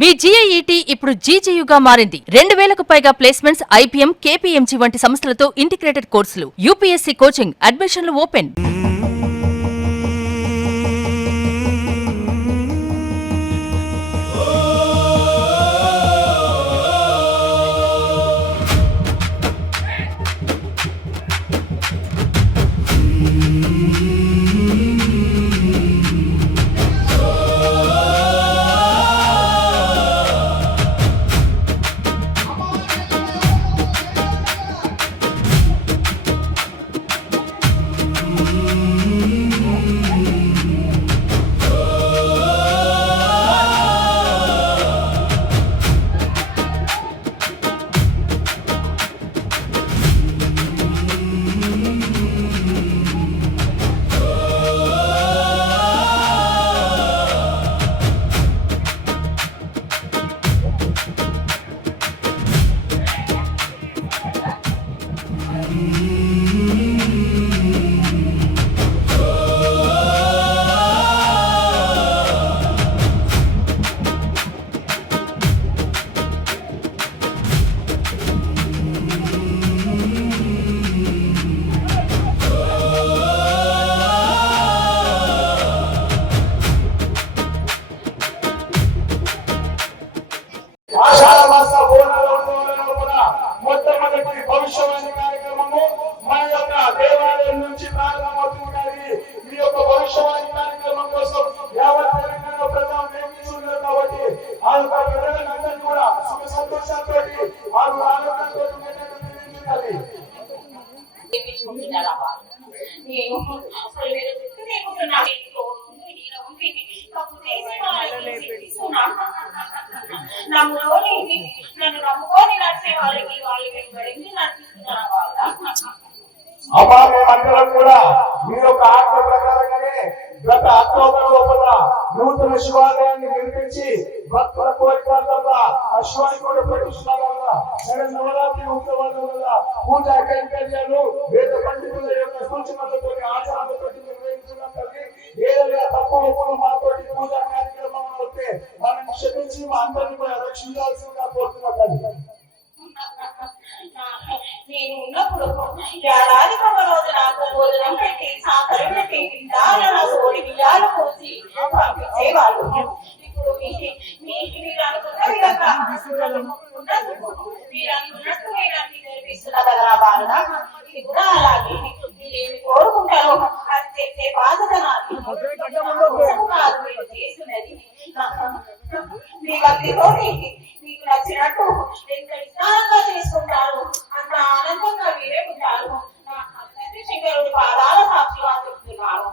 మీ GIET ఇప్పుడు GGUగా మారింది. 2000కు పైగా ప్లేస్మెంట్స్, IPM, KPMG వంటి సంస్థలతో ఇంటిగ్రేటెడ్ కోర్సులు. UPSC కోచింగ్, అడ్మిషన్లు ఓపెన్. మొట్టమొదటి భవిష్యవాణి కార్యక్రమము మన యొక్క దేవాలయం నుంచి ప్రారంభమవుతుంది. ఈ యొక్క భవిష్యవాణి కార్యక్రమం కోసం యావత్ తెలంగాణ ప్రజలు వేచి కాబట్టి ఆ యొక్క ప్రజలందరినీ కూడా సుఖ సంతోషాలతో వారు ఆనందంతో అమ్మా మేమందరం కూడా మీ యొక్క ఆజ్ఞ ప్రకారంగానే గత అక్టోబర్ లోపల నూతన శివాలయాన్ని నిర్మించి భక్తుల కోరికల అశ్వాన్ని కూడా ప్రతిష్టాల నవరాత్రి ఉత్సవాల వల్ల పూజా కైంకర్యాలు వేద పండితుల యొక్క సూచనలతో ఆచారాలతో నిర్వహించడం కలిగి ఏదైనా తప్పు ఒప్పులు మాతోటి పూజా కార్యక్రమం వస్తే మనం క్షమించి మా అందరినీ కూడా రక్షించాల్సిందిగా కోరుతున్నాం. నేను ఉన్నప్పుడు ఏడాది ఒక రోజు నాకు భోజనం పెట్టి సాకరం పెట్టి నాకు ఓడి బియ్యాలు పోసి పంపించేవాళ్ళు. ఇప్పుడు మీరు అనుకున్న విధంగా మీరు అనుకున్నట్టు నేను అన్ని నేర్పిస్తున్నా కదా బాధ. ఇది కూడా అలాగే మీరేమి కోరుకుంటారో అది చేసే బాధ్యత నాది కాదు. మీరు చేస్తున్నది మీ భక్తితో మీకు నచ్చినట్టు ఎంత విస్తారంగా చేసుకుంటారు, అంత ఆనందంగా మీరే ఉంటారు. శంకరుడి పాదాల సాక్షిగా చెప్తున్నాను.